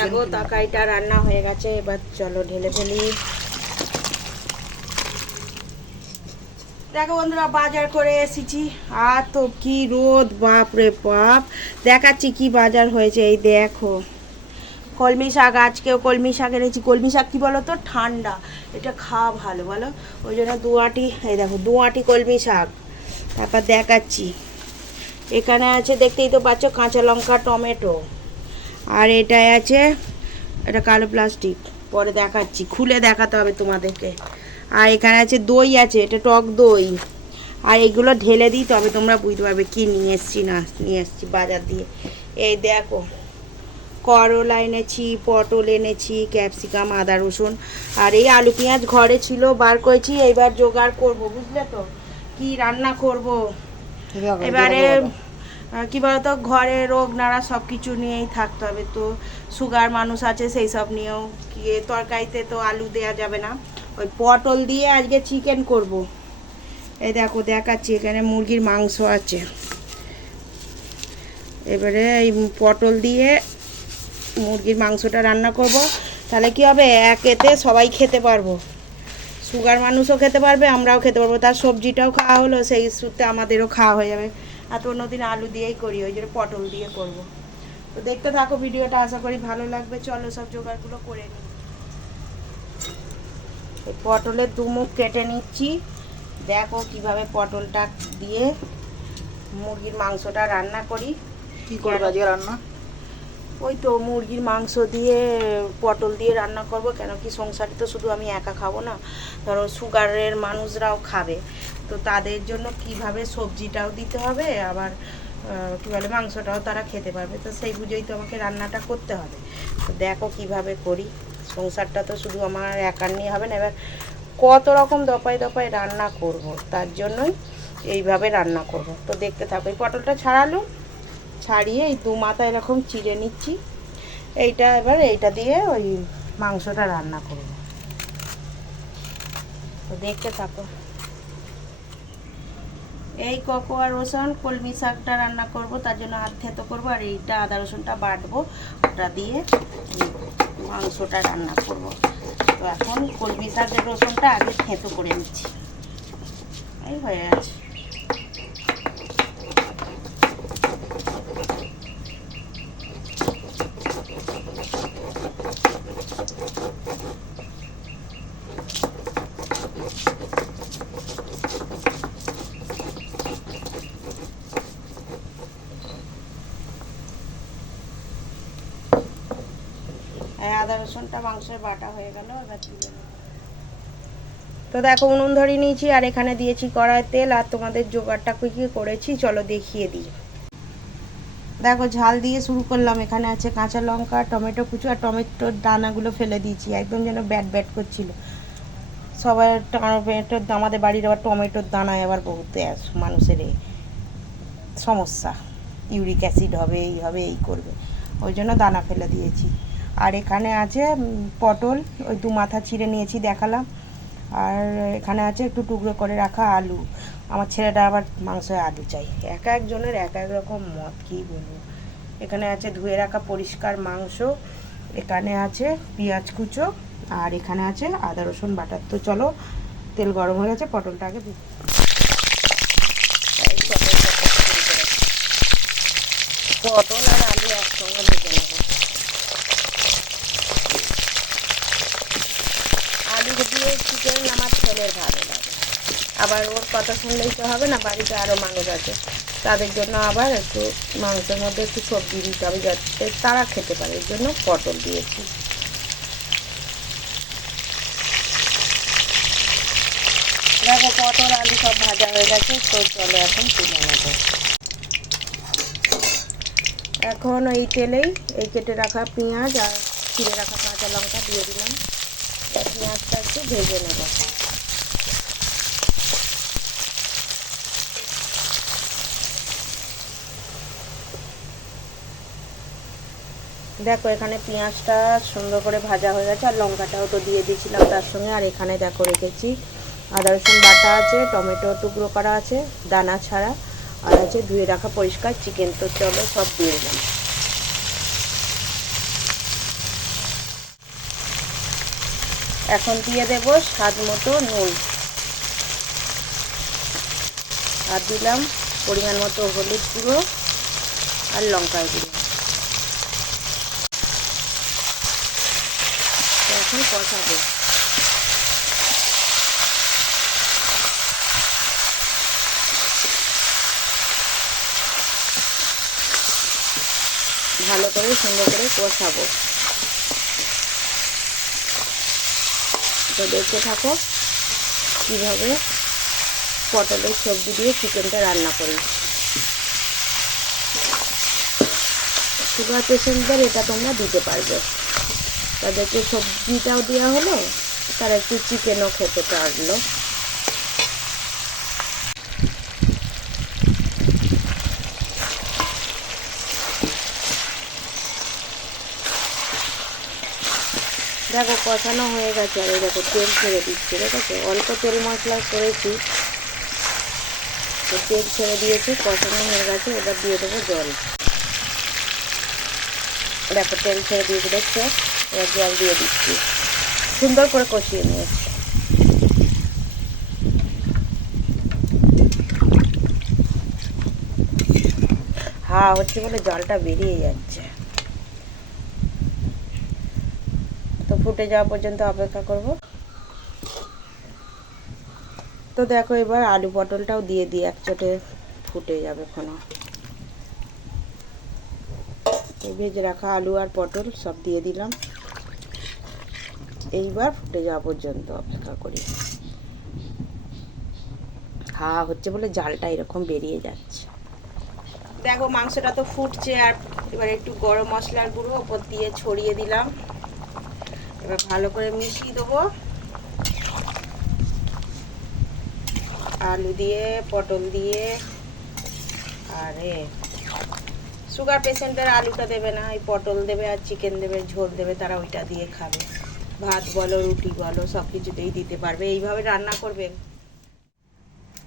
দেখো তরকারিটা রান্না হয়ে গেছে এবার চলো ঢেলে ফেলি। দেখো বন্ধুরা বাজার করে এসেছি। আর তো কি রোদ বাপ রে বাপ। দেখাচ্ছি কি বাজার হয়েছে এই দেখো। কলমি শাক আজকেও কলমি শাক এনেছি। কলমি শাক কি বলো তো? ঠান্ডা। এটা খাওয়া ভালো বলো? ওই জন্য দু আটি এই দেখো দু আটি কলমি শাক। তারপর দেখাচ্ছি। এখানে আছে দেখতেই তো পাচ্ছ কাঁচা লঙ্কা টমেটো। আর এটাই আছে এটা কালো প্লাস্টিক পরে দেখাচ্ছি খুলে দেখাতে হবে তোমাদেরকে। আর এখানে আছে দই আছে এটা টক দই। আর এগুলো ঢেলে দিই তবে তোমরা বুঝতে পারবে কি নিয়ে এসছি না নিয়ে এসছি বাজার দিয়ে। এই দেখো করলা এনেছি পটল এনেছি ক্যাপসিকাম আদা রসুন। আর এই আলু পেঁয়াজ ঘরে ছিল বার করেছি এইবার জোগাড় করব বুঝলে তো? কি রান্না করব? এবারে কি বলতো, ঘরে রোগ, নাড়া সব কিছু নিয়েই থাকতে হবে তো। সুগার মানুষ আছে সেই সব নিয়েও। এ তরকারিতে তো আলু দেওয়া যাবে না। ওই পটল দিয়ে আজকে চিকেন করব। এই দেখো, দেখাচ্ছি এখানে মুরগির মাংস আছে। এবারে এই পটল দিয়ে মুরগির মাংসটা রান্না করব। তাহলে কি হবে, একেতে সবাই খেতে পারব। সুগার মানুষও খেতে পারবে, আমরাও খেতে পারব। তার সবজিটাও খাওয়া হলো, সেই সূত্রে আমাদেরও খাওয়া হয়ে যাবে। আর তো অন্যদিন আলু দিয়েই করি, ওই জন্য পটল দিয়ে করব। তো দেখতে থাকো ভিডিওটা, আশা করি ভালো লাগবে। চলো সব জোগাড়গুলো করে নিই। পটলের দুমুখ কেটে নিচ্ছি। দেখো কীভাবে পটলটা দিয়ে মুরগির মাংসটা রান্না করি। কি করব আজকে রান্না? ওই তো মুরগির মাংস দিয়ে, পটল দিয়ে রান্না করব, কেন কি সংসারে তো শুধু আমি একা খাব না। ধরো সুগারের মানুষরাও খাবে। তো তাদের জন্য কীভাবে সবজিটাও দিতে হবে, আবার কী বলে, মাংসটাও তারা খেতে পারবে। তো সেই বুঝেই তো আমাকে রান্নাটা করতে হবে। তো দেখো কীভাবে করি। সংসারটা তো শুধু আমার একার নিয়ে হবে না, এবার কত রকম দপায় দপায় রান্না করব, তার জন্যই এইভাবে রান্না করব। তো দেখতে থাকো, এই পটলটা ছাড়ালো। ছাড়িয়ে এই দু মাথা এরকম চিড়ে নিচ্ছি। এইটা এবার এইটা দিয়ে ওই মাংসটা রান্না করব। তো দেখতে থাকো। এই কোকো আর রসুন, কলমি শাকটা রান্না করব, তার জন্য আধ থেতো করব, আর এইটা আদা রসুনটা বাটবো, ওটা দিয়ে মাংসটা রান্না করব। তো এখন কলমি শাকের রসুনটা আগে থেতো করে নিচ্ছি। এই হয়ে আছে এই আদা রসুনটা মাংসের বাটা হয়ে গেল, এবার তো দেখো, উনুন ধরিয়ে নিয়েছি, আর এখানে দিয়েছি কড়াই তেল, আর তোমাদের জোগাড়টা কি করেছি, চলো দেখিয়ে দিই। দেখো, ঝাল দিয়ে শুরু করলাম। এখানে আছে কাঁচা লঙ্কা, টমেটো কুচু, আর টমেটোর দানাগুলো ফেলে দিয়েছি। একদম যেন ব্যাট ব্যাট করছিল। সবাই টমেটোর, আমাদের বাড়ির আবার টমেটোর দানায় আবার বহুত মানুষের সমস্যা। ইউরিক অ্যাসিড হবে, এই হবে, এই করবে। ওই জন্য দানা ফেলে দিয়েছি। আর এখানে আছে পটল, ওই দু মাথা ছিঁড়ে নিয়েছি দেখালাম। আর এখানে আছে একটু টুকরো করে রাখা আলু। আমার ছেলেটা আবার মাংসে আলু চাই। এক একজনের এক এক রকম মত, কী বলব? এখানে আছে ধুয়ে রাখা পরিষ্কার মাংস, এখানে আছে পেঁয়াজ কুচো, আর এখানে আছে আদা, রসুন, বাটার। তো চলো, তেল গরম হয়ে গেছে পটলটা আগে। পটল আর আলু একসঙ্গে ভেজে নেব আলু দিয়ে চিকেন ছেলের ভালো লাগে। আবার ওর কথা শুনলেই তো হবে না, বাড়িতে আরও মানুষ আছে। তাদের জন্য আবার একটু মাংসের মধ্যে একটু সবজি দিতে হবে যাতে তারা খেতে পারে। এর জন্য পটল দিয়েছি। দেখো, পটল, আলু সব ভাজা হয়ে গেছে, তো চলো এখন তুলে নেব। এখন ওই তেলেই এই কেটে রাখা পেঁয়াজ আর ছিঁড়ে রাখা কাঁচা লঙ্কা দিয়ে দিলাম। পেঁয়াজটা একটু ভেজে নেব। দেখো, এখানে পেঁয়াজটা সুন্দর করে ভাজা হয়ে গেছে, আর লঙ্কাটাও তো দিয়ে দিয়েছিলাম তার সঙ্গে। আর এখানে দেখো, রেখেছি আদা, রসুন বাটা আছে, টমেটো টুকরো করা আছে, দানা ছাড়া। আর আছে, ধুয়ে রাখা পরিষ্কার চিকেন তো চলো, সব দিয়ে দিলাম। এখন দিয়ে দেব স্বাদ মতো নুন। আর দিলাম পরিমাণ মতো হলুদ গুঁড়ো আর লঙ্কার গুঁড়ো তো এখন কষাবো ভালো করে, সুন্দর করে কষাবো। তো দেখতে থাকো কীভাবে পটলের সবজি দিয়ে চিকেনটা রান্না করি। সুগার পেশেন্টদের এটা তোমরা দিতে পারবে। তাদেরকে সবজিটাও দেওয়া হলো, তারা একটু চিকেনও খেতে পারল। দেখো, কষানো হয়ে গেছে, আর দেখো তেল ছেড়ে দিচ্ছে, ঠিক আছে? অল্প তেল মশলা করেছি। তো তেল ছেড়ে দিয়েছে, কষানো হয়ে গেছে, এবার দিয়ে দেবো জল। দেখো, তেল ছেড়ে দিয়েছে, দেখছ? এবার জল দিয়ে দিচ্ছি। সুন্দর করে কষিয়ে নিয়েছি। হ্যাঁ হচ্ছে বলে জলটা বেরিয়ে যাচ্ছে। তো ফুটে যাওয়া পর্যন্ত অপেক্ষা করব। তো দেখো, এবার আলু পটলটাও দিয়ে দিই, এক একচোটে ফুটে যাবে কোনো ভেজে রাখা আলু আর পটল সব দিয়ে দিলাম। এইবার ফুটে যাওয়া পর্যন্ত অপেক্ষা করি। খাওয়া হচ্ছে বলে জালটা এরকম বেরিয়ে যাচ্ছে। দেখো, মাংসটা তো ফুটছে আর এবার একটু গরম মশলার গুঁড়ো ওপর দিয়ে ছড়িয়ে দিলাম। এবার ভালো করে মিশিয়ে দেবো। আলু দিয়ে, পটল দিয়ে, আর সুগার পেশেন্টদের আলুটা দেবে না, এই পটল দেবে আর চিকেন দেবে, ঝোল দেবে, তারা ওইটা দিয়ে খাবে। ভাত বলো, রুটি বলো, সব কিছুতেই দিতে পারবে। এইভাবে রান্না করবে।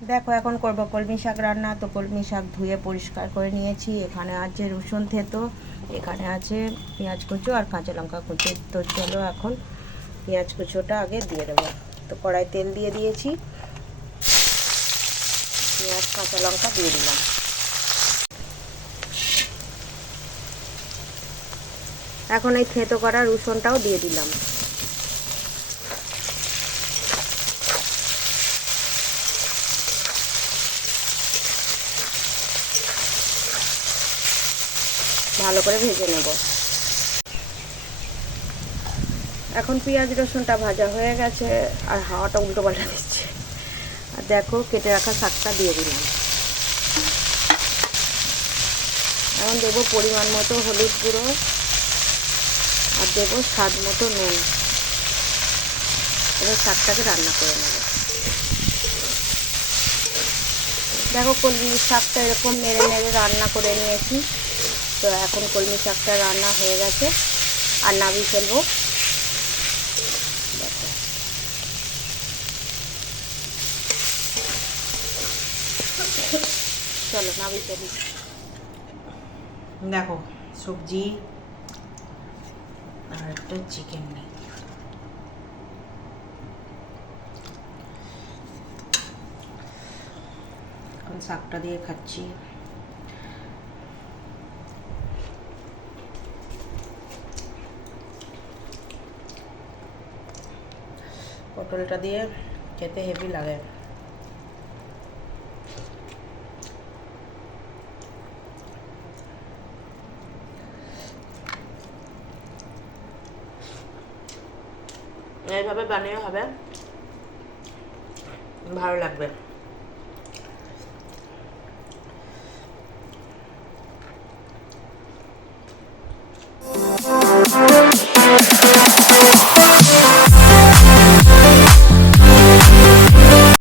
দেখো, এখন করব কলমি শাক রান্না। তো কলমি শাক ধুয়ে পরিষ্কার করে নিয়েছি। এখানে আছে রসুন থেতো, এখানে আছে পেঁয়াজ কুচো আর কাঁচা লঙ্কা কুচো। তো চলো এখন পেঁয়াজ কুচোটা আগে দিয়ে দেবো। তো কড়াই তেল দিয়ে দিয়েছি। পেঁয়াজ, কাঁচা লঙ্কা দিয়ে দিলাম। এখন এই থেতো করা রসুনটাও দিয়ে দিলাম। ভালো করে ভেজে নেব। এখন পেঁয়াজ রসুনটা ভাজা হয়ে গেছে, আর হাওয়াটা উল্টো পাল্টা দিচ্ছে। আর দেখো কেটে রাখা শাকটা দিয়ে দিলাম। এখন দেবো পরিমাণ মতো হলুদ গুঁড়ো, আর দেবো স্বাদ মতো নুন। এবার শাকটাকে রান্না করে নেব। দেখো কলমি শাকটা এরকম নেড়ে নেড়ে রান্না করে নিয়েছি। তো এখন কলমি শাকটা রান্না হয়ে গেছে, আর নামিয়ে ফেলব। চলো, নামিয়ে ফেলি। দেখো, সবজি আর একটা চিকেন নেই শাকটা দিয়ে খাচ্ছি। পটলটা দিয়ে খেতে হেভি লাগে। এইভাবে বানিয়ে হবে। ভালো লাগবে।